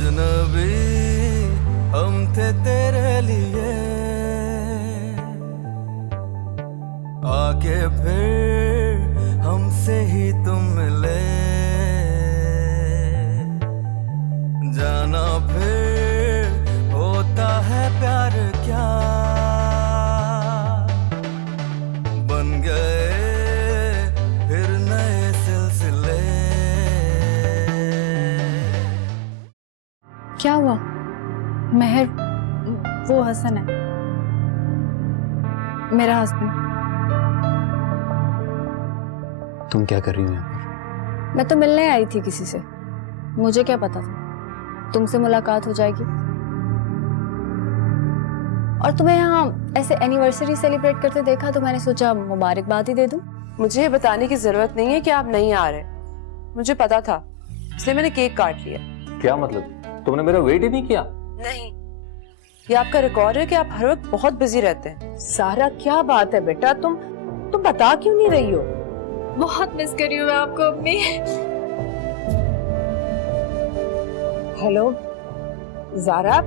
अजनबी हम थे तेरे लिए, आके फिर हमसे ही तुम मिले, जाना फिर होता है प्यार क्या, बन गए फिर नए सिलसिले। क्या हुआ? महर, वो हसन है, मेरा हस्बैंड। तुम क्या कर रही हो यहाँ पर? मैं तो मिलने आई थी किसी से, मुझे क्या पता था तुमसे मुलाकात हो जाएगी। और तुम्हें यहाँ ऐसे एनिवर्सरी सेलिब्रेट करते देखा तो मैंने सोचा मुबारकबाद ही दे दूं। मुझे ये बताने की जरूरत नहीं है कि आप नहीं आ रहे, मुझे पता था, इसलिए मैंने केक काट लिया। क्या मतलब? तुमने मेरा वेट ही नहीं किया? नहीं, ये आपका रिकॉर्ड है कि आप हर वक्त बहुत बिजी रहते हैं। सारा क्या बात है बेटा, तुम बता क्यों नहीं रही हो? बहुत मिस कर रही हूँ मैं आपको अपनी। हेलो ज़ारा,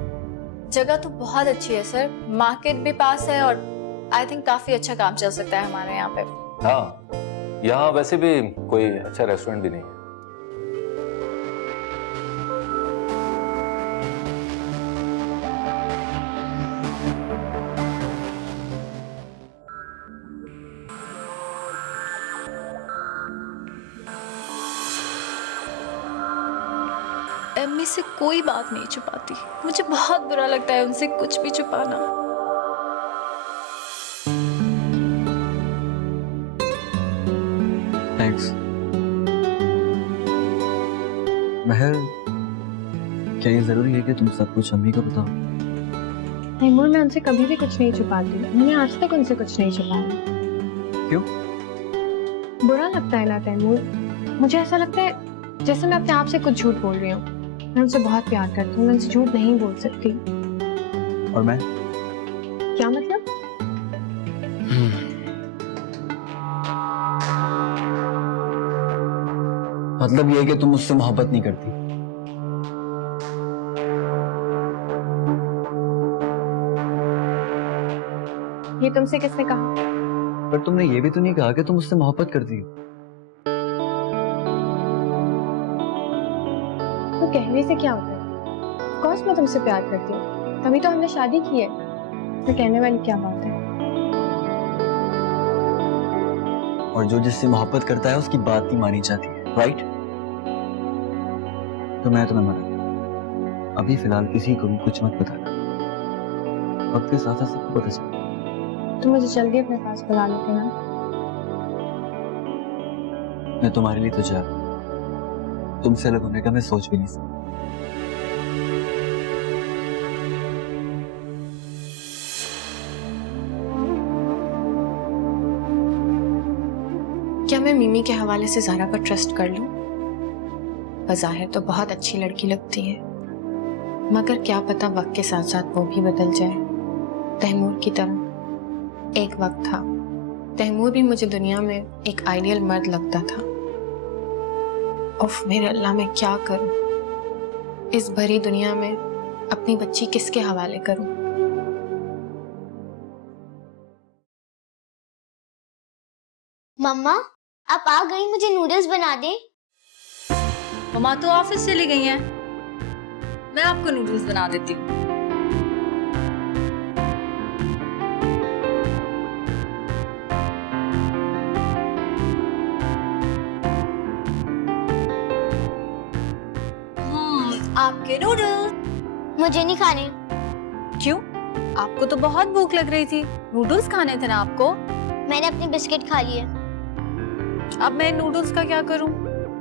जगह तो बहुत अच्छी है सर, मार्केट भी पास है और आई थिंक काफी अच्छा काम चल सकता है हमारे यहाँ पे। हाँ, यहाँ वैसे भी कोई अच्छा रेस्टोरेंट भी नहीं है। अम्मी से कोई बात नहीं छुपाती, मुझे बहुत बुरा लगता है उनसे कुछ भी छुपाना। थैंक्स। महर, क्या ये जरूरी है कि तुम सब कुछ अम्मी को बताओ? तैमूर, मैं उनसे कभी भी कुछ नहीं छुपाती, मैंने आज तक उनसे कुछ नहीं छुपाया। क्यों? बुरा लगता है ना तैमूर, मुझे ऐसा लगता है जैसे मैं अपने आप से कुछ झूठ बोल रही हूँ। मैं उनसे बहुत प्यार करती हूँ, मैं उनसे झूठ नहीं बोल सकती। और मैं? क्या मतलब? मतलब ये है कि तुम मुझसे मोहब्बत नहीं करती। ये तुमसे किसने कहा? पर तुमने ये भी तो नहीं कहा कि तुम मुझसे मोहब्बत करती हो। तो कहने से क्या होता है? ऑफ कोर्स मैं तुमसे प्यार करती हूँ, तभी तो हमने शादी की है। तो कहने वाली क्या बात है? और जो जिससे मोहब्बत करता है उसकी बात नहीं मानी जाती है, राइट? तो मैं तुम्हें मना, अभी फिलहाल किसी को भी कुछ मत बताना, वक्त के साथ साथ सबको पता चले। तुम मुझे जल्दी अपने पास बुला लेते ना। मैं तुम्हारे लिए तो जा, तुमसे अलग होने का मैं सोच भी नहीं सकता। क्या मैं मिमी के हवाले से ज़ारा पर ट्रस्ट कर लूं? बज़ाहिर तो बहुत अच्छी लड़की लगती है, मगर क्या पता वक्त के साथ साथ वो भी बदल जाए, तैमूर की तरह। एक वक्त था तैमूर भी मुझे दुनिया में एक आइडियल मर्द लगता था। उफ मेरे अल्लाह, मैं क्या करूं? इस भरी दुनिया में अपनी बच्ची किसके हवाले करूं? मम्मा, आप आ गई, मुझे नूडल्स बना दे। मम्मा तो ऑफिस चली गई हैं, मैं आपको नूडल्स बना देती हूँ। आपके नूडल्स। मुझे नहीं खाने। क्यों? आपको तो बहुत भूख लग रही थी, नूडल्स खाने थे ना आपको। मैंने अपने बिस्किट खा लिए। अब मैं नूडल्स का क्या करूं?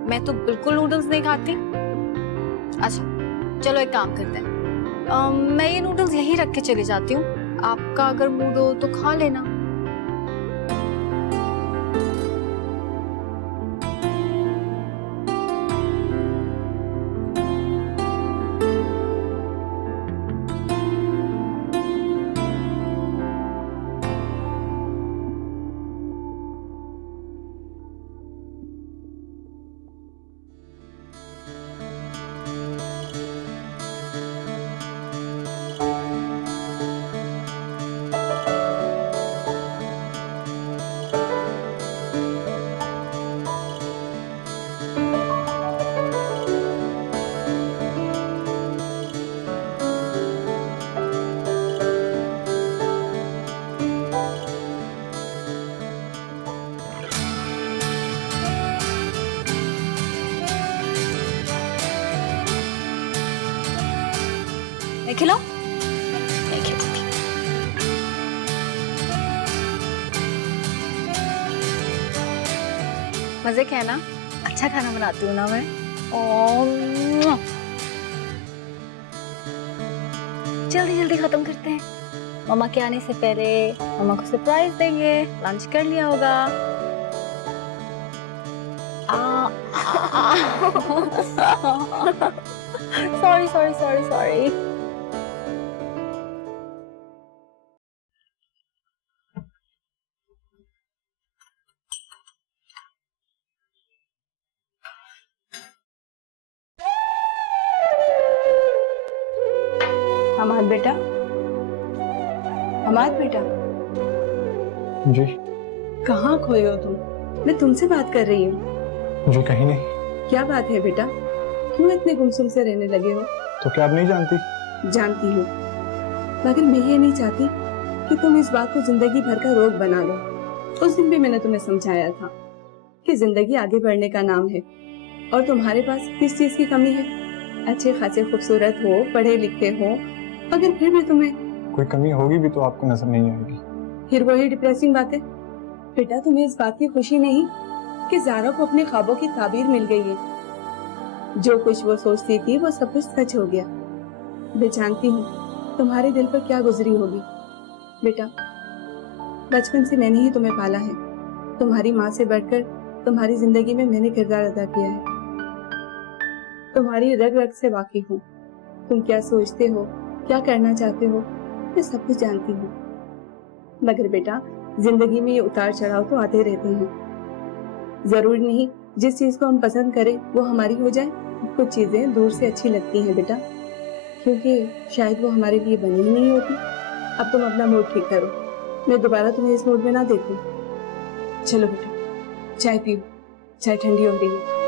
मैं तो बिल्कुल नूडल्स नहीं खाती। अच्छा चलो एक काम करते हैं, मैं ये नूडल्स यहीं रख के चली जाती हूँ, आपका अगर मूड हो तो खा लेना। मैं खिलाऊं? नहीं खिलाऊंगी। मजे के है ना? अच्छा खाना बनाती हूँ ना मैं। और जल्दी जल्दी खत्म करते हैं। मम्मा के आने से पहले मम्मा को सरप्राइज देंगे। लंच कर लिया होगा। Sorry sorry sorry sorry. Hammad बेटा, हमाद बेटा, जी कहाँ खोए हो तुम? मैं तुमसे बात कर रही हूँ। जी कहीं नहीं। क्या बात है बेटा, क्यों इतने गुमसुम से रहने लगे हो? तो क्या आप नहीं जानती? जानती हूँ, मगर मैं ये नहीं चाहती कि तुम इस बात को जिंदगी भर का रोग बना लो। उस दिन भी मैंने तुम्हें समझाया था कि जिंदगी आगे बढ़ने का नाम है और तुम्हारे पास किस चीज की कमी है? अच्छे खासे खूबसूरत हो, पढ़े लिखे हो, अगर फिर भी तुम्हें कोई कमी होगी भी तो आपको नजर नहीं आएगी। फिर वही डिप्रेसिंग बातें। बेटा, तुम्हें इस बात की खुशी नहीं कि ज़ारा को अपने ख्वाबों की ताबीर मिल गई है? जो कुछ वो सोचती थी वो सब कुछ सच हो गया। मैं जानती हूँ तुम्हारे दिल पर क्या गुजरी होगी। बेटा, बचपन से मैंने ही तुम्हें पाला है। तुम्हारी माँ से बढ़कर तुम्हारी जिंदगी में मैंने किरदार अदा किया है। तुम्हारी रग रग से वाकिफ हूँ। तुम क्या सोचते हो, क्या करना चाहते हो, मैं सब कुछ जानती हूँ। मगर बेटा, जिंदगी में ये उतार चढ़ाव तो आते रहते हैं। जरूरी नहीं जिस चीज को हम पसंद करें वो हमारी हो जाए। कुछ चीजें दूर से अच्छी लगती हैं बेटा, क्योंकि शायद वो हमारे लिए बनी ही नहीं होती। अब तुम अपना मूड ठीक करो, मैं दोबारा तुम्हें इस मूड में ना देखूं। चलो बेटा, चाय पियो, चाय ठंडी हो रही है।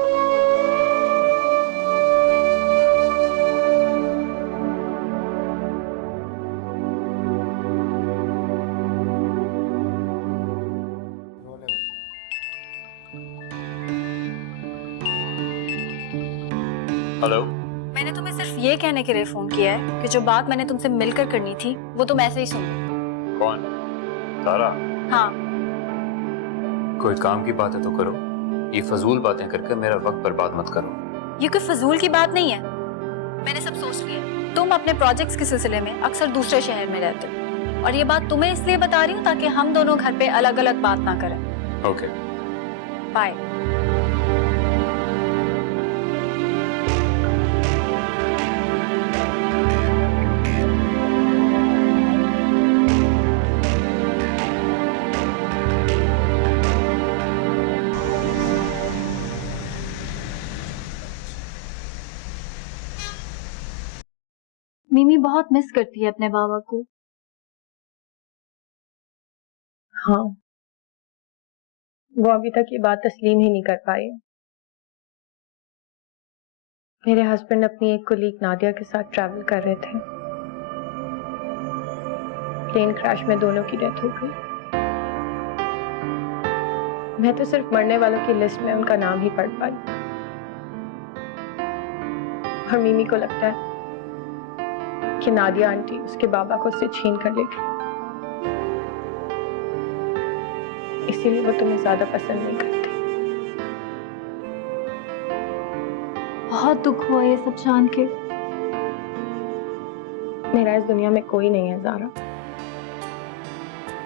हेलो। मैंने तुम्हें सिर्फ ये कहने के लिए फोन किया है कि जो बात मैंने तुमसे मिलकर करनी थी वो तुम ऐसे ही सुन लो। कौन? तारा? हाँ। कोई काम की बात है तो करो, ये फजूल बातें करके मेरा वक्त बर्बाद मत करो। ये कोई फजूल की बात नहीं है, मैंने सब सोच लिया। तुम अपने प्रोजेक्ट्स के सिलसिले में अक्सर दूसरे शहर में रहते हो और ये बात तुम्हें इसलिए बता रही हूँ ताकि हम दोनों घर पे अलग अलग बात ना करें। Okay, bye. मिमी बहुत मिस करती है अपने बाबा को। हाँ, वो अभी तक ये बात तस्लीम ही नहीं कर पाई। मेरे हस्बैंड अपनी एक कोलीग नादिया के साथ ट्रैवल कर रहे थे। प्लेन क्रैश में दोनों की डेथ हो गई। मैं तो सिर्फ मरने वालों की लिस्ट में उनका नाम ही पढ़ पाई और मिमी को लगता है कि नादिया आंटी उसके बाबा को उससे छीन कर ले गई, इसीलिए वो तुम्हें ज्यादा पसंद नहीं करती। बहुत दुख हुआ ये सब जान के। मेरा इस दुनिया में कोई नहीं है ज़ारा।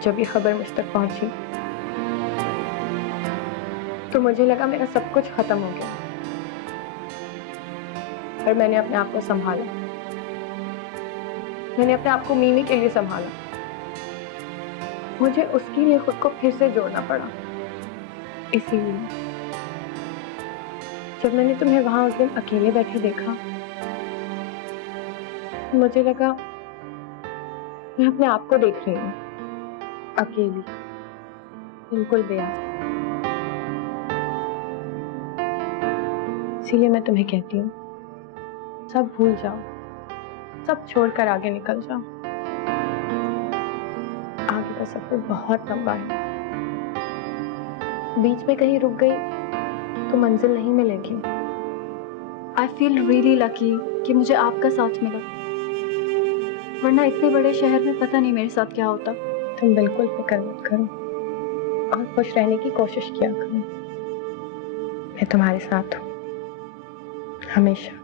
जब ये खबर मुझ तक पहुंची तो मुझे लगा मेरा सब कुछ खत्म हो गया, पर मैंने अपने आप को संभाला। मैंने अपने आप को मिमी के लिए संभाला। मुझे उसके लिए खुद को फिर से जोड़ना पड़ा। इसीलिए जब मैंने तुम्हें वहां उस दिन अकेले बैठे देखा, मुझे लगा मैं अपने आप को देख रही हूँ, अकेली, बिल्कुल बेआस। इसीलिए मैं तुम्हें कहती हूँ, सब भूल जाओ, सब छोड़कर आगे निकल जाओ। आगे का सफर बहुत लंबा है। बीच में कहीं रुक गई तो मंजिल नहीं मिलेगी। आई फील रियली लकी कि मुझे आपका साथ मिला। वरना इतने बड़े शहर में पता नहीं मेरे साथ क्या होता। तुम बिल्कुल फिक्र मत करो और खुश रहने की कोशिश किया करो। मैं तुम्हारे साथ हूँ हमेशा।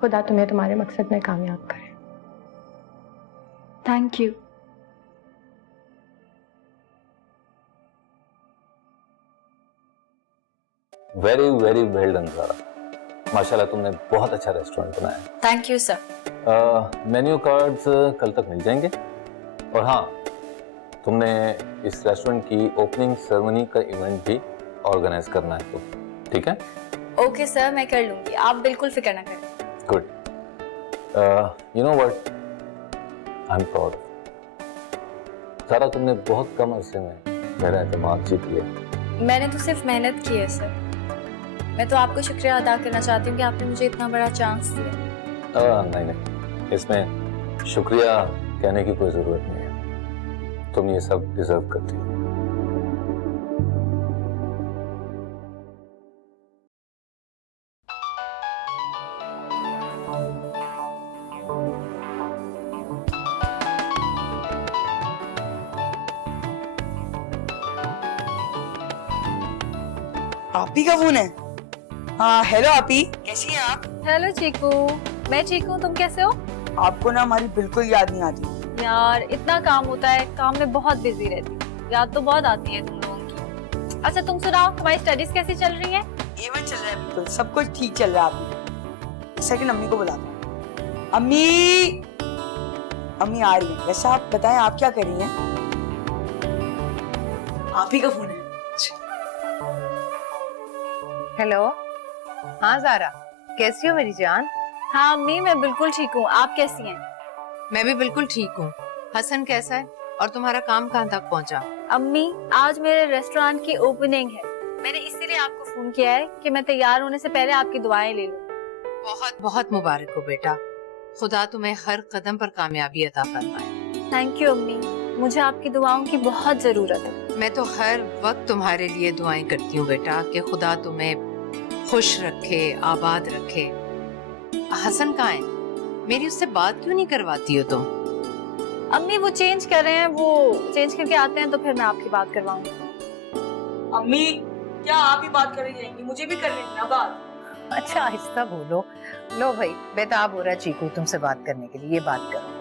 खुदा तुम्हें तुम्हारे मकसद में कामयाब करे। Thank you. Very very well done Zara, माशाल्लाह तुमने बहुत अच्छा रेस्टोरेंट बनाया है। Thank you sir. Menu cards कल तक मिल जाएंगे। और हाँ, तुमने इस रेस्टोरेंट की ओपनिंग सेरेमनी का इवेंट भी ऑर्गेनाइज करना है, तो ठीक है? ओके सर, मैं कर लूंगी, आप बिल्कुल फिक्र ना करें। Good. You know what, I am proud. Zara, तुमने बहुत कम अरसे में मेरा एतमाद जीत लिया। मैंने तो सिर्फ मेहनत की है सर। मैं तो आपको शुक्रिया अदा करना चाहती हूँ कि आपने मुझे इतना बड़ा चांस दिया। नहीं, इसमें शुक्रिया कहने की कोई ज़रूरत नहीं है। तुम ये सब डिजर्व करती हो। आपी का फोन है? हाँ हेलो आपी, कैसी हैं आप? हेलो चीकू, मैं ठीक हूँ, तुम कैसे हो? आपको ना हमारी बिल्कुल याद नहीं आती। यार इतना काम होता है, काम में बहुत बिजी रहती हूँ, याद तो बहुत आती है तुम लोगों की। अच्छा तुम सुनाओ, तुम्हारी स्टडीज कैसी चल रही है? इवन चल रहा है, बिल्कुल सब कुछ ठीक चल रहा है। आपी सेकंड अम्मी को बुलाते हैं। अम्मी, अम्मी आ रही है। वैसे आप बताएं आप क्या कर रही हैं? आपी का फोन है। हेलो, हाँ ज़ारा, कैसी हो मेरी जान? हाँ अम्मी, मैं बिल्कुल ठीक हूँ, आप कैसी हैं? मैं भी बिल्कुल ठीक हूँ। हसन कैसा है और तुम्हारा काम कहाँ तक पहुँचा? अम्मी, आज मेरे रेस्टोरेंट की ओपनिंग है। मैंने इसीलिए आपको फोन किया है कि मैं तैयार होने से पहले आपकी दुआएं ले लूं। बहुत बहुत मुबारक हो बेटा, खुदा तुम्हें हर कदम पर कामयाबी अता फरमाए। थैंक यू अम्मी, मुझे आपकी दुआओं की बहुत जरूरत है। मैं तो हर वक्त तुम्हारे लिए दुआएं करती हूँ बेटा कि खुदा तुम्हें खुश रखे, आबाद रखे। हसन कहाँ है? मेरी उससे बात क्यों नहीं करवाती हो तुम? अम्मी वो चेंज कर रहे हैं, वो चेंज करके आते हैं तो फिर मैं आपकी बात करवाऊंगी। अम्मी क्या आप ही बात कर रही हैं? मुझे भी कर लेनी ना बात। अच्छा आहिस्ता बोलो। लो भाई, बेताब हो रहा है चीकू तुमसे बात करने के लिए, ये बात करो।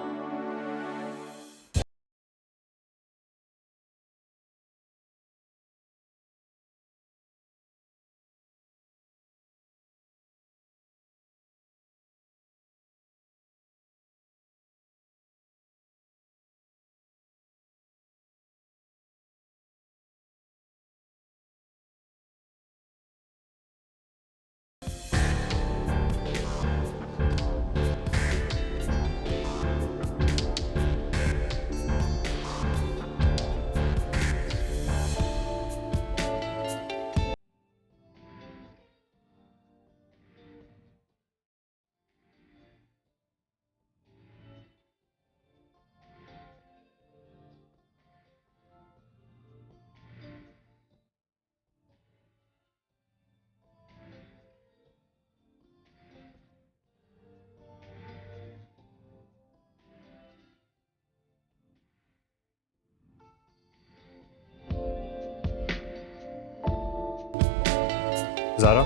ज़ारा,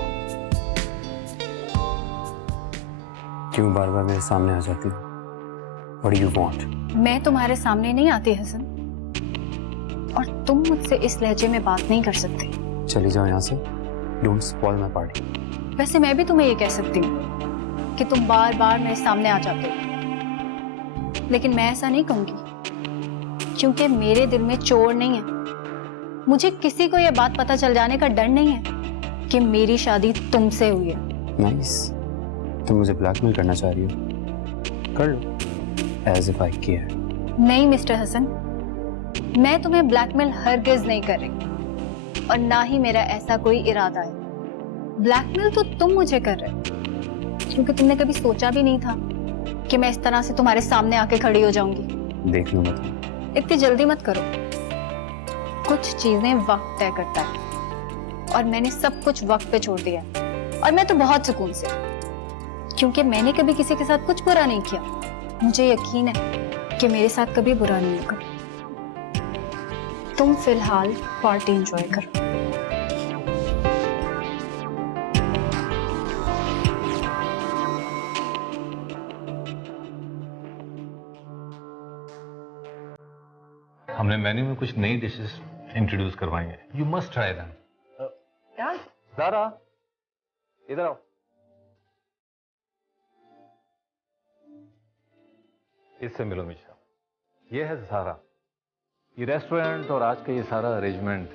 क्यों बार बार मेरे सामने आ जाती हो? What do you want? मैं तुम्हारे सामने नहीं आती हसन, और तुम मुझसे इस लहजे में बात नहीं कर सकते। चली जाओ यहाँ से। Don't spoil my party. वैसे मैं भी तुम्हें ये कह सकती हूँ कि तुम बार बार मेरे सामने आ जाते हो, लेकिन मैं ऐसा नहीं कहूंगी क्योंकि मेरे दिल में चोर नहीं है। मुझे किसी को ये बात पता चल जाने का डर नहीं है कि मेरी शादी तुमसे हुई है। Nice. तुम मुझे ब्लैकमेल करना चाह रही हो? कर लो। As if I care. नहीं मिस्टर हसन, मैं तुम्हें ब्लैकमेल हरगिज नहीं कर रही और ना ही मेरा ऐसा कोई इरादा है। ब्लैकमेल तो तुम मुझे कर रहे हो क्योंकि तुमने कभी सोचा भी नहीं था कि मैं इस तरह से तुम्हारे सामने आके खड़ी हो जाऊंगी। देख लो मत। इतनी जल्दी मत करो, कुछ चीजें वक्त तय करता है और मैंने सब कुछ वक्त पे छोड़ दिया और मैं तो बहुत सुकून से, क्योंकि मैंने कभी किसी के साथ कुछ बुरा नहीं किया मुझे यकीन है कि मेरे साथ कभी बुरा नहीं होगा। तुम फिलहाल पार्टी एंजॉय करो। हमने मेन्यू में कुछ नई डिशेस इंट्रोड्यूस करवाई हैं। You must try them. क्या? ज़ारा, इधर आओ। इससे मिलो मिशा। ये है ज़ारा। ये रेस्टोरेंट और आज का ये सारा अरेंजमेंट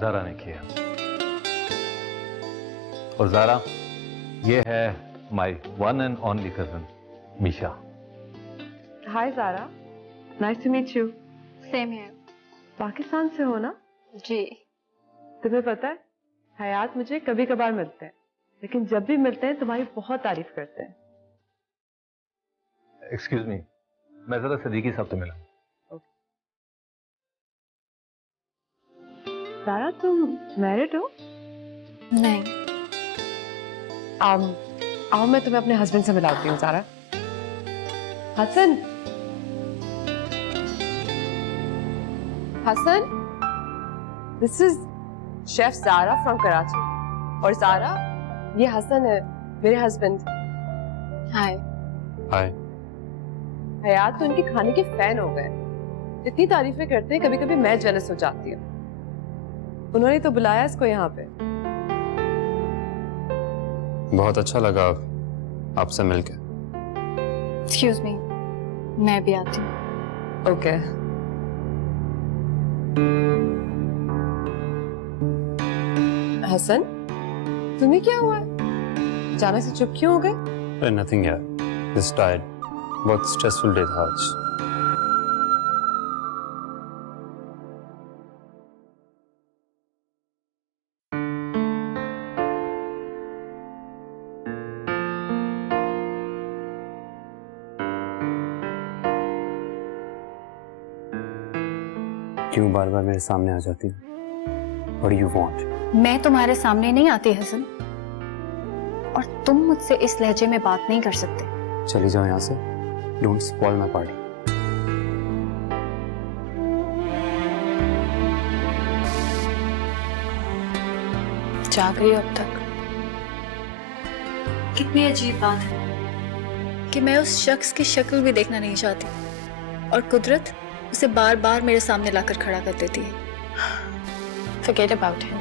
ज़ारा ने किया। और ज़ारा, ये है my one and only cousin Misha. Hi Zara, nice to meet you. Same है। पाकिस्तान से हो ना? जी। तुम्हें पता है, हयात मुझे कभी कभार मिलते हैं, लेकिन जब भी मिलते हैं तुम्हारी बहुत तारीफ करते हैं। एक्सक्यूज मी, मैं जरा सदीकी साहब से मिला। ज़ारा, तुम मैरिड हो? नहीं। आओ मैं तुम्हें अपने हस्बैंड से मिलाती हूँ। Zara, Hasan, Hasan, this is chef Zara from Karachi. और ज़ारा, ये हसन है, मेरे हस्बैंड। हाय। हाय। हयात तो उनके खाने के फैन हो गए। इतनी तारीफें करते हैं, कभी कभी मैं जेलस हो जाती हूँ। उन्होंने तो बुलाया इसको यहाँ पे। बहुत अच्छा लगा आपसे मिलकर। एक्सक्यूज मी, मैं भी आती हूँ। ओके। हसन, तुम्हें क्या हुआ है? जाने से चुप क्यों हो गए? नथिंग यार, जस्ट टायर्ड। बहुत स्ट्रेसफुल डे था आज। क्यों बार बार मेरे सामने आ जाती है? What do you want? मैं तुम्हारे सामने नहीं आती हसन, और तुम मुझसे इस लहजे में बात नहीं कर सकते। चली जाओ यहाँ से। Don't spoil my party. जाग रही हो अब तक? कितनी अजीब बात है कि मैं उस शख्स की शक्ल भी देखना नहीं चाहती, और कुदरत उसे बार बार मेरे सामने लाकर खड़ा कर देती है। Forget about him.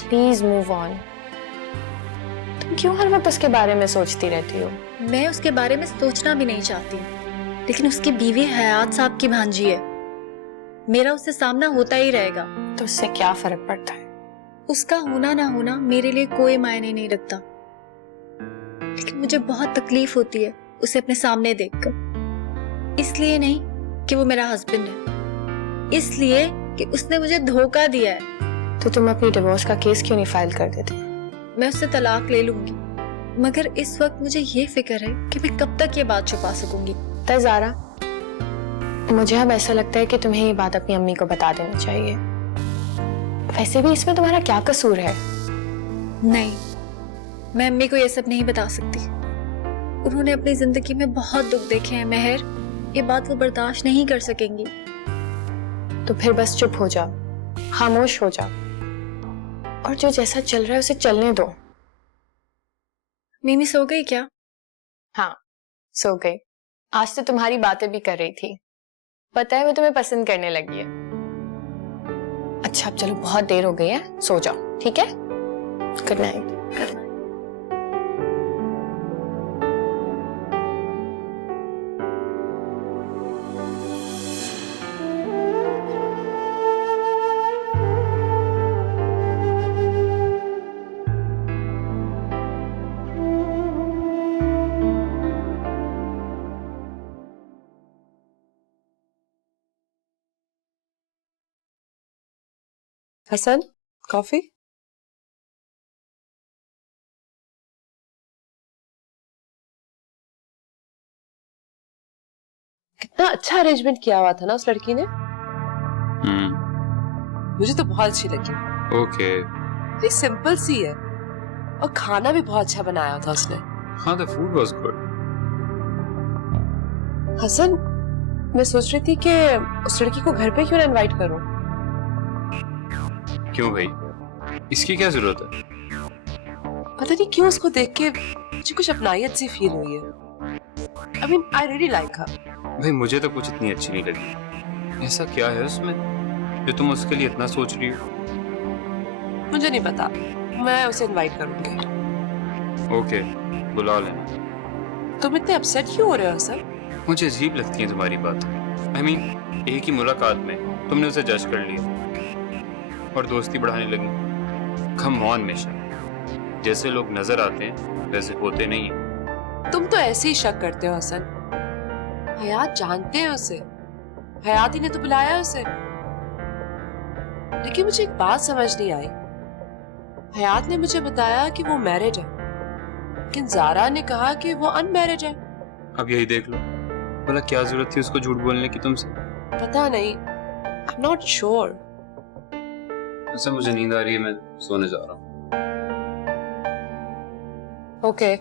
Please move on. तुम क्यों हर वक्त उसके बारे में सोचती रहती हो? मैं उसके बारे में सोचना भी नहीं चाहती, लेकिन उसकी बीवी हयात साहब की भांजी है। मेरा उससे सामना होता ही रहेगा। तो उससे क्या फर्क पड़ता है? उसका होना ना होना मेरे लिए कोई मायने नहीं रखता, लेकिन मुझे बहुत तकलीफ होती है उसे अपने सामने देखकर। इसलिए नहीं कि वो मेरा हस्बैंड है, इसलिए कि उसने मुझे धोखा दिया है। तो तुम अपनी डिवोर्स का केस क्यों नहीं फाइल कर देती? मैं उससे तलाक ले लूंगी, मगर इस वक्त मुझे ये फिक्र है कि मैं कब तक ये बात छुपा सकूंगी। ज़ारा, मुझे अब ऐसा लगता है कि तुम्हें ये बात अपनी अम्मी को बता देनी चाहिए। वैसे भी इसमें तुम्हारा क्या कसूर है? नहीं, मैं अम्मी को ये सब नहीं बता सकती। उन्होंने अपनी जिंदगी में बहुत दुख देखे हैं मेहर, ये बात वो बर्दाश्त नहीं कर सकेंगी। तो फिर बस चुप हो जाओ, खामोश हो जाओ, और जो जैसा चल रहा है उसे चलने दो। मिमी सो गई क्या? हाँ, सो गई। आज तो तुम्हारी बातें भी कर रही थी। पता है वो तुम्हें पसंद करने लगी है। अच्छा अब चलो, बहुत देर हो गई है, सो जाओ, ठीक है? Good night. हसन, कॉफी? कितना अच्छा अरेंजमेंट किया हुआ था ना उस लड़की ने। मुझे तो बहुत अच्छी लगी। ओके। ये सिंपल सी है, और खाना भी बहुत अच्छा बनाया था उसने। हाँ, the food was good. Hasan, मैं सोच रही थी कि उस लड़की को घर पे क्यों ना इनवाइट करूं। क्यों भाई, इसकी क्या जरूरत है? पता नहीं क्यों उसको देख के मुझे कुछ अपनायत सी फील हुई है। I mean, I really like her. भाई मुझे तो कुछ इतनी अच्छी नहीं लगी। ऐसा क्या है उसमें जो तुम उसके लिए इतना सोच रही हो? मुझे नहीं पता, मैं उसे इनवाइट करूंगी। ओके, बुला लेना। तुम इतने अपसेट क्यों हो रहे हो सर? मुझे अजीब लगती है तुम्हारी बात। I mean, एक ही मुलाकात में तुमने उसे जज कर लिया और दोस्ती बढ़ाने लगी। कम ऑन मिशा, जैसे लोग नजर आते हैं वैसे होते नहीं हैं। तुम तो ऐसे ही शक करते हो हसन। हयात जानते हैं उसे, हयात ही ने तो बुलाया है उसे। लेकिन मुझे एक बात समझ नहीं आई। हयात ने मुझे बताया कि वो मैरिड है, लेकिन ज़ारा ने कहा कि वो अनमैरिड है। अब यही देख लो, भला क्या जरूरत थी उसको झूठ बोलने की तुमसे? पता नहीं, I'm not sure. ऐसा मुझे नींद आ रही है, मैं सोने जा रहा हूँ। Okay.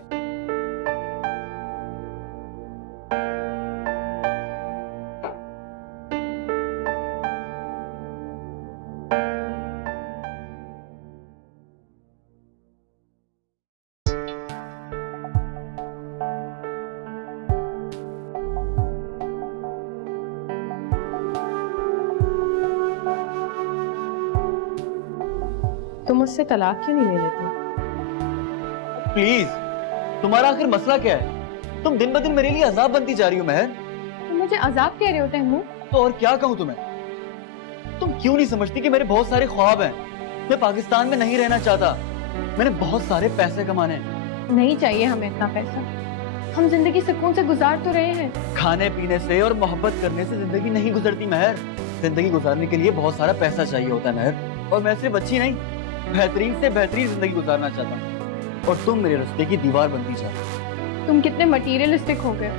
तुम मुझसे तलाक क्यों नहीं ले लेते? प्लीज, तुम्हारा आखिर मसला क्या है? तुम दिन ब दिन मेरे लिए अजाब बनती जा रही हो महर। तुम मुझे अजाब कह रहे हो तैमूर? तो और क्या कहूँ तुम्हें? तुम क्यों नहीं समझती कि मेरे बहुत सारे ख्वाब हैं। मैं पाकिस्तान में नहीं रहना चाहता, मैंने बहुत सारे पैसे कमाने हैं। नहीं चाहिए हमें इतना पैसा, हम जिंदगी सुकून से गुजार तो रहे हैं। खाने पीने से और मोहब्बत करने से जिंदगी नहीं गुजरती महर। जिंदगी गुजारने के लिए बहुत सारा पैसा चाहिए होता है महर। और मैं सिर्फ अच्छी नहीं, बेहतरीन से बेहतरीन जिंदगी गुजारना चाहता हूँ, और तुम मेरे रास्ते की दीवार बनती जा रही हो। तुम कितने मटीरियलिस्टिक हो गए।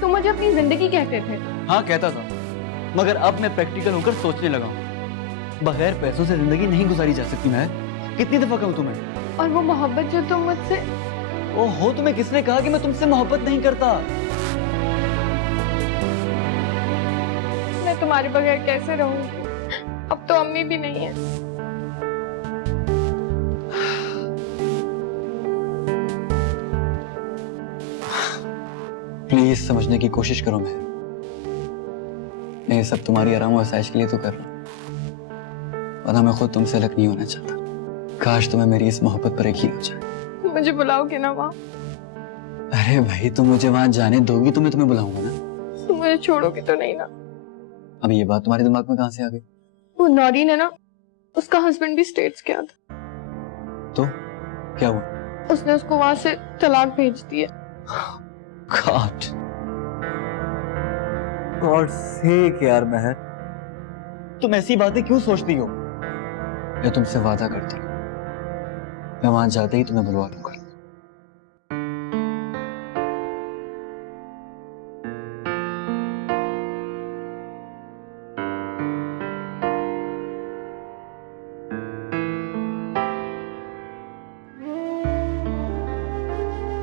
तुम मुझे अपनी जिंदगी कहते थे। हाँ कहता था, मगर अब मैं प्रैक्टिकल होकर सोचने लगा हूँ। बगैर पैसों से जिंदगी नहीं गुजारी जा सकती महर। कितनी दफा कहूँ तुम्हें? और वो मोहब्बत जो तुम मुझसे... ओहो, तुम्हें किसने कहा कि मैं तुमसे मोहब्बत नहीं करता? मैं तुम्हारे बगैर कैसे रहूंगी? अब तो अम्मी भी नहीं है। प्लीज समझने की कोशिश करो महर। मैं ये सब तुम्हारी आराम और आसाइश के लिए तो कर रहा हूँ, वरना मैं खुद तुमसे अलग नहीं होना चाहता। काश तुम्हें मेरी इस मोहब्बत पर यकीन हो जाए। मुझे बुलाओगे ना वहाँ? अरे भाई, तुम मुझे वहां जाने दोगी तो मैं तुम्हें बुलाऊंगा ना। तुम मुझे छोड़ोगे तो नहीं ना? अब ये बात तुम्हारे दिमाग में कहाँ से आ गई? वो नौरीन है ना, उसका हस्बैंड भी स्टेट्स गया था। तो क्या हुआ? उसने उसको वहां से तलाक भेज दिया। गॉड सेक यार महर, तुम ऐसी बातें क्यों सोचती हो? मैं तुमसे वादा करता हूँ, मैं वहां जाते ही तुम्हें बुलवा लूंगा।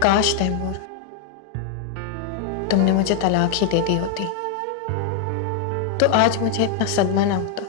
काश तैमूर तुमने मुझे तलाक ही दे दी होती तो आज मुझे इतना सदमा ना होता।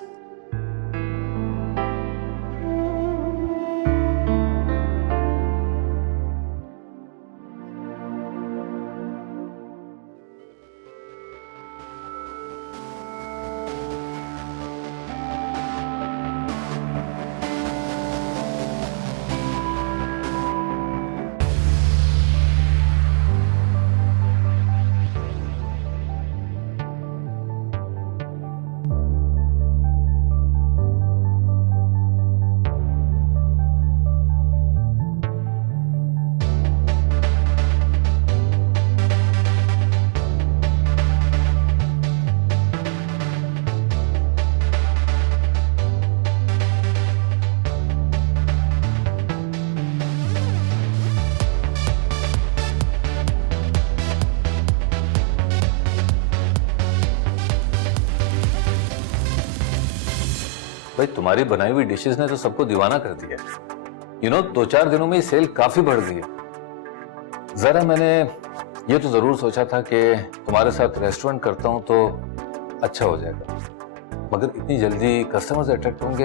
भाई तुम्हारी बनाई हुई डिशेस ने तो सबको दीवाना कर दिया। यू नो 2-4 दिनों में सेल काफी बढ़ गई है। जरा मैंने ये तो जरूर सोचा था कि तुम्हारे साथ रेस्टोरेंट करता हूँ तो अच्छा हो जाएगा, मगर इतनी जल्दी कस्टमर्स अट्रैक्ट होंगे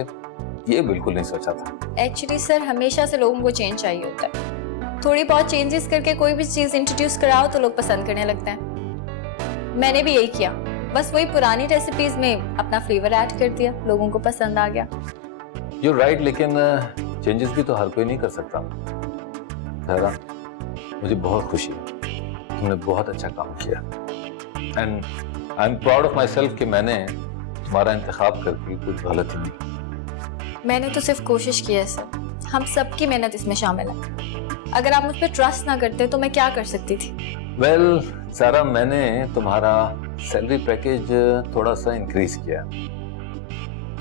ये बिल्कुल नहीं सोचा था। एक्चुअली सर हमेशा से लोगों को चेंज चाहिए होता है। थोड़ी बहुत चेंजेस करके कोई भी चीज इंट्रोड्यूस कराओ तो लोग पसंद करने लगते हैं। मैंने भी यही किया, बस वही पुरानी रेसिपीज में अपना फ्लेवर ऐड कर दिया, लोगों को पसंद आ गया। यू राइट, लेकिन चेंजेस भी तो हर कोई नहीं कर सकता। जरा मुझे बहुत खुशी है, तुमने बहुत अच्छा काम किया and I am proud of my self कि मैंने तुम्हारा इंतखाब करके कुछ गलत ही नहीं। मैंने तो सिर्फ कोशिश की है सर, हम सबकी मेहनत इसमें शामिल है। अगर आप मुझ पर ट्रस्ट ना करते तो मैं क्या कर सकती थी? वेल सारा, मैंने तुम्हारा सैलरी पैकेज थोड़ा सा इंक्रीज किया,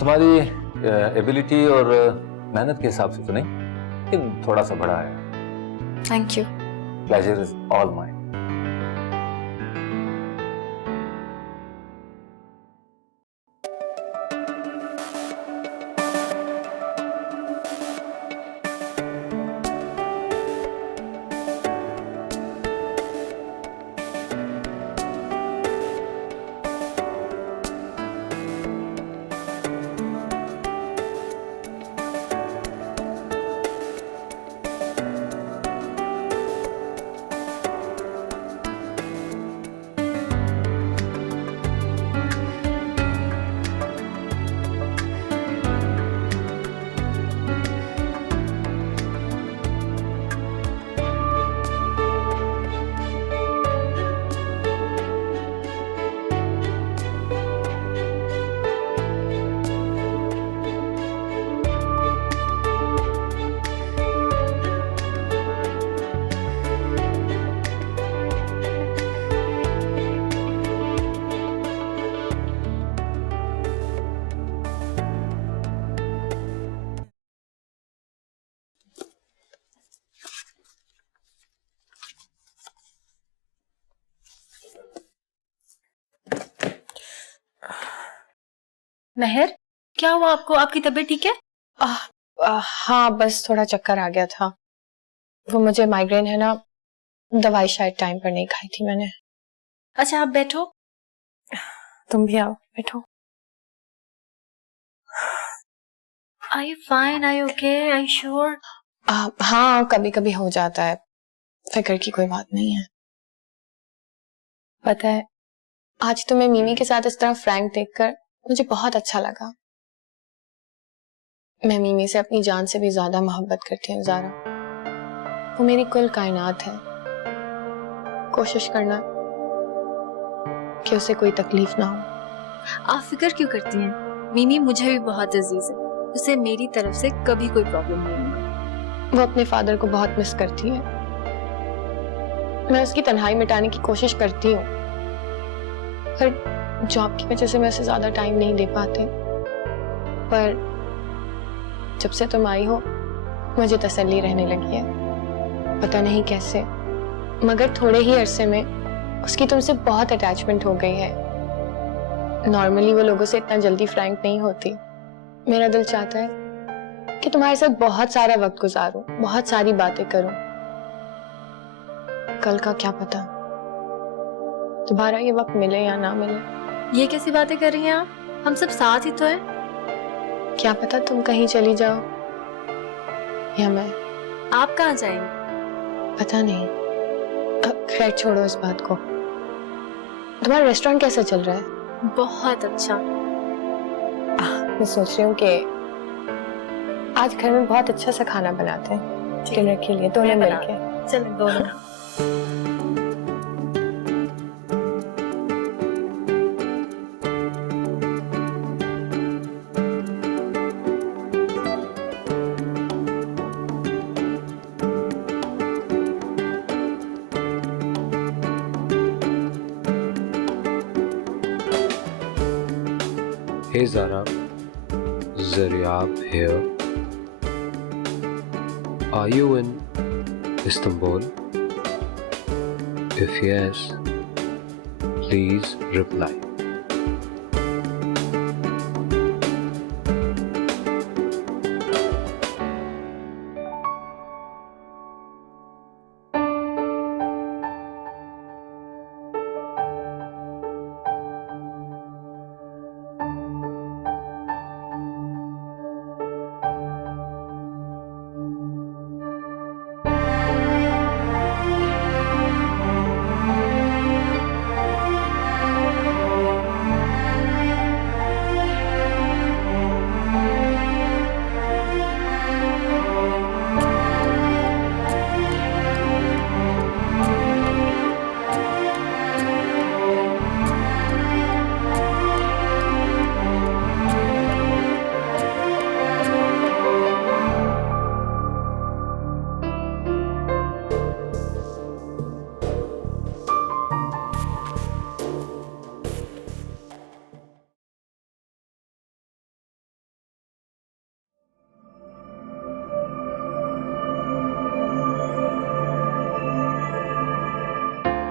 तुम्हारी एबिलिटी और मेहनत के हिसाब से तो नहीं, लेकिन थोड़ा सा बढ़ा है। Thank you. Pleasure is all mine. Mehar, क्या हुआ आपको? आपकी तबीयत ठीक है? हाँ, बस थोड़ा चक्कर आ गया था। वो मुझे माइग्रेन है ना, दवाई शायद टाइम पर नहीं खाई थी मैंने। अच्छा आप बैठो। तुम भी आओ, बैठो। Are you fine? Are you okay? Are you sure? हाँ, कभी कभी हो जाता है, फिक्र की कोई बात नहीं है। पता है, आज तुम्हें मीमी के साथ इस तरह फ्रैंक देखकर मुझे बहुत अच्छा लगा। मैं मीमी से अपनी जान से भी ज्यादा मोहब्बत करती हूँ ज़ारा। वो मेरी कुल कायनात है। कोशिश करना कि उसे कोई तकलीफ ना हो। आप फिक्र क्यों करती हैं? मीमी मुझे भी बहुत अजीज है, उसे मेरी तरफ से कभी कोई प्रॉब्लम नहीं होगी। वो अपने फादर को बहुत मिस करती है। मैं उसकी तन्हाई मिटाने की कोशिश करती हूँ, पर जॉब की वजह से मैं उसे ज्यादा टाइम नहीं दे पाती। पर जब से तुम आई हो मुझे तसल्ली रहने लगी है, पता नहीं कैसे, मगर थोड़े ही अरसे में उसकी तुमसे बहुत अटैचमेंट हो गई है। नॉर्मली वो लोगों से इतना जल्दी फ्रैंक नहीं होती। मेरा दिल चाहता है कि तुम्हारे साथ बहुत सारा वक्त गुजारूं, बहुत सारी बातें करूं। कल का क्या पता दोबारा ये वक्त मिले या ना मिले। ये कैसी बातें कर रही हैं आप? हम सब साथ ही तो हैं। क्या पता तुम कहीं चली जाओ या मैं। आप कहाँ जाएंगे? पता नहीं। खैर छोड़ो इस बात को। तुम्हारा रेस्टोरेंट कैसा चल रहा है? बहुत अच्छा। मैं सोच रही हूँ कि आज घर में बहुत अच्छा सा खाना बनाते हैं डिनर के लिए, दोनों मिलके। चलो दोनों। Hey Zara, Zaryab here. Are you in Istanbul? If yes, please reply.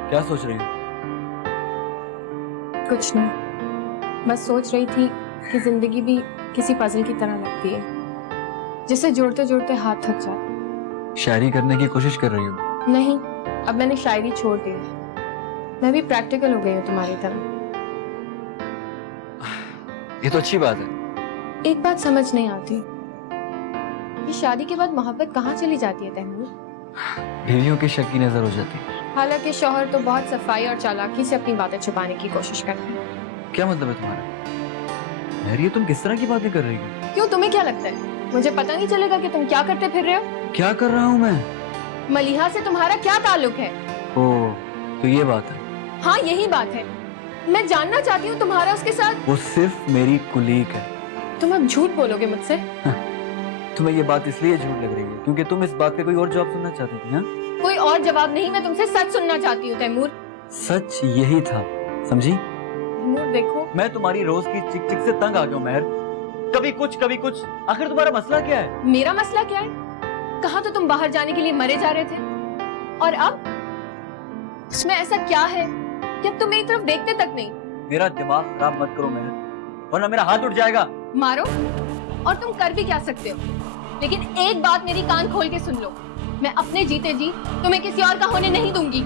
क्या सोच रही हो? कुछ नहीं, बस सोच रही थी कि जिंदगी भी किसी पजल की तरह लगती है जिसे जोड़ते जोड़ते हाथ थक जाते। शायरी करने की कोशिश कर रही हो? नहीं, अब मैंने शायरी छोड़ दी। मैं भी प्रैक्टिकल हो गई हूँ तुम्हारी तरह। ये तो अच्छी बात है। एक बात समझ नहीं आती, ये शादी के बाद मोहब्बत कहाँ चली जाती है तैमूर? बीवियों की शक की नजर हो जाती है। हालांकि शौहर तो बहुत सफाई और चालाकी से अपनी बातें छुपाने की कोशिश करते हैं। क्या मतलब है तुम्हारा? यार ये तुम किस तरह की बातें कर रही हो? क्यों, तुम्हें क्या लगता है मुझे पता नहीं चलेगा कि तुम क्या करते फिर रहे हो? क्या कर रहा हूँ मैं? मलिहा से तुम्हारा क्या ताल्लुक है? ओ, तो ये बात है। हाँ, यही बात है। मैं जानना चाहती हूँ तुम्हारा उसके साथ। वो सिर्फ मेरी कुलीग है। तुम अब झूठ बोलोगे मुझसे? तुम्हें ये बात इसलिए झूठ लग रही है क्योंकि तुम इस बात का कोई और जवाब सुनना चाहती थी, हाँ? कोई और जवाब नहीं, मैं तुमसे सच सुनना चाहती हूँ तैमूर। सच यही था, समझी? तैमूर देखो, मैं तुम्हारी रोज की चिक चिक से तंग आ गया हूँ महर। कभी कुछ, आखिर तुम्हारा मसला क्या है? मेरा मसला क्या है? कहा तो तुम बाहर जाने के लिए मरे जा रहे थे, और अब इसमें ऐसा क्या है कि अब तुम मेरी तरफ देखते तक नहीं? मेरा दिमाग खराब मत करो महर, वरना मेरा हाथ उठ जाएगा। मारो, और तुम कर भी क्या सकते हो, लेकिन एक बात मेरी कान खोल के सुन लो, मैं अपने जीते जी तुम्हें किसी और का होने नहीं दूंगी।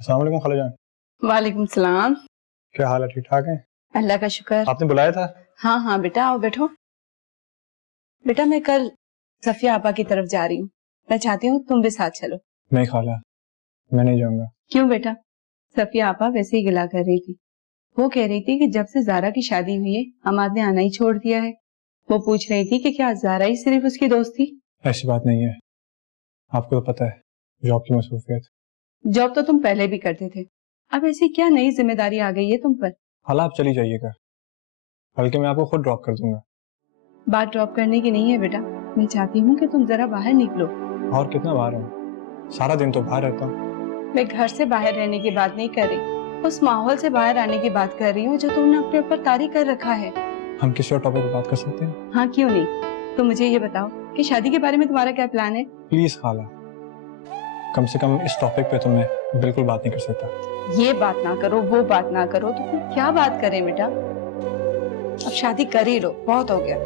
अस्सलाम वालेकुम खालाजान। वालेकुम सलाम। क्या हाल है, ठीक ठाक है? अल्लाह का शुक्र। आपने बुलाया था? हाँ हाँ बेटा, आओ बैठो। बेटा मैं कल सफिया आपा की तरफ जा रही हूँ, मैं चाहती हूँ तुम भी साथ चलो। नहीं खाला, मैं नहीं जाऊंगा। क्यों बेटा? सफिया आपा वैसे ही गिला कर रही थी। वो कह रही थी कि जब से जारा की शादी हुई है अमाद ने आना ही छोड़ दिया है। वो पूछ रही थी कि क्या जारा ही सिर्फ उसकी दोस्त थी? ऐसी बात नहीं है, आपको तो पता है जॉब की मसरूफियत। जॉब तो तुम पहले भी करते थे, अब ऐसी क्या नई जिम्मेदारी आ गई है तुम पर? खाला आप चली जाइएगा, बल्कि मैं आपको खुद ड्रॉप कर दूंगा। बात ड्रॉप करने की नहीं है बेटा, मैं चाहती हूँ कि तुम जरा बाहर निकलो। और कितना बाहर हूँ, सारा दिन तो बाहर रहता हूँ। मैं घर से बाहर रहने की बात नहीं कर रही, उस माहौल से बाहर आने की बात कर रही हूँ जो तुमने अपने ऊपर तारी कर रखा है। हम किसी और टॉपिक पर बात कर सकते हैं? हाँ क्यों नहीं। तो मुझे ये बताओ कि शादी के बारे में तुम्हारा क्या प्लान है? प्लीज खाला, कम से कम इस टॉपिक पे तो मैं बिल्कुल बात नहीं कर सकता। ये बात ना करो, वो बात ना करो, तो फिर क्या बात करें बेटा? अब शादी कर ही लो, बहुत हो गया।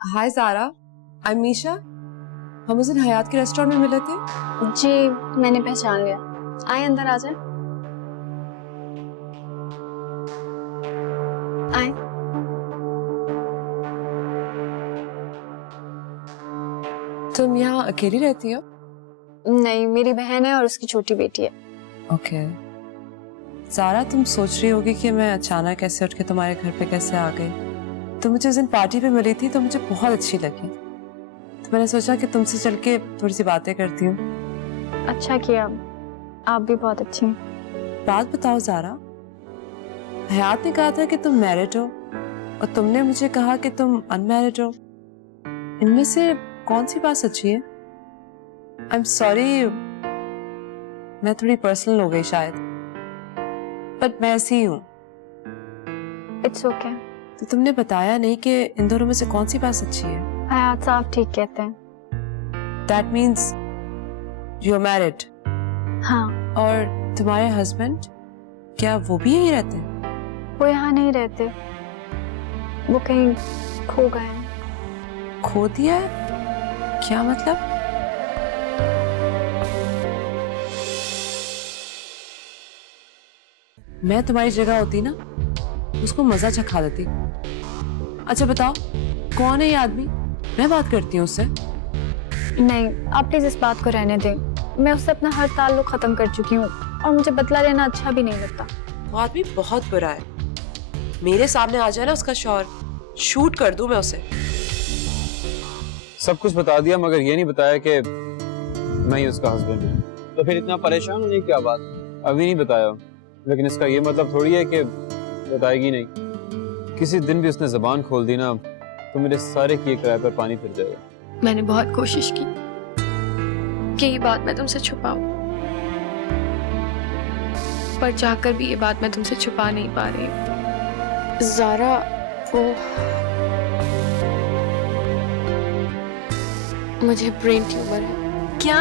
हाय ज़ारा, आई एम मीशा। हम उस दिन हयात के रेस्टोरेंट में मिले थे। जी मैंने पहचान लिया, आए अंदर आ जाए। आए। तुम यहाँ अकेली रहती हो? नहीं, मेरी बहन है और उसकी छोटी बेटी है। ओके। ज़ारा, तुम सोच रही होगी कि मैं अचानक ऐसे उठ के तुम्हारे घर पे कैसे आ गई। तुम मुझे उस दिन पार्टी पे मिली थी तो मुझे बहुत अच्छी लगी, तो मैंने सोचा कि तुमसे चल के थोड़ी सी बातें करती हूँ। अच्छा किया, आप भी बहुत अच्छी हैं। बात बताओ ज़ारा, हयात ने कहा था कि तुम मैरिड हो और तुमने मुझे कहा कि तुम अनमैरिड हो। इनमें से कौन सी बात सच्ची है? आई एम सॉरी, मैं थोड़ी पर्सनल हो गई शायद, बट मैं ऐसी ही हूँ। It's okay. तो तुमने बताया नहीं कि इन दोनों में से कौन सी बात सच्ची है? हयात साहब ठीक कहते हैं। That means you are married? हाँ। और तुम्हारे हस्बैंड, क्या वो भी यहीं रहते हैं? वो यहाँ नहीं रहते, वो कहीं खो गए हैं। खो दिया है? क्या मतलब? मैं तुम्हारी जगह होती ना, उसको मजा चखा देती। अच्छा बताओ, कौन है ये आदमी? मैं बात करती हूँ उससे। नहीं, आप प्लीज इस बात को रहने दें। मैं उससे अपना हर ताल्लुक खत्म कर चुकी हूँ और मुझे बदला लेना अच्छा भी नहीं लगता। वो आदमी बहुत बुरा है। मेरे सामने आ जाए ना उसका शौहर, शूट कर दूं मैं उसे? सब कुछ बता दिया मगर ये नहीं बताया कि मैं ही उसका हस्बैंड हूँ। तो फिर इतना परेशान होने की क्या बात? अभी नहीं बताया, लेकिन इसका ये मतलब थोड़ी है कि बताएगी नहीं। किसी दिन भी उसने जबान खोल दी ना तो मेरे सारे किए किराए पर पानी फिर जाएगा। मैंने बहुत कोशिश की कि ये बात मैं तुमसे छुपाऊं, पर चाहकर भी ये बात मैं तुमसे छुपा नहीं पा रही। ज़ारा वो मुझे ब्रेन ट्यूमर है। क्या?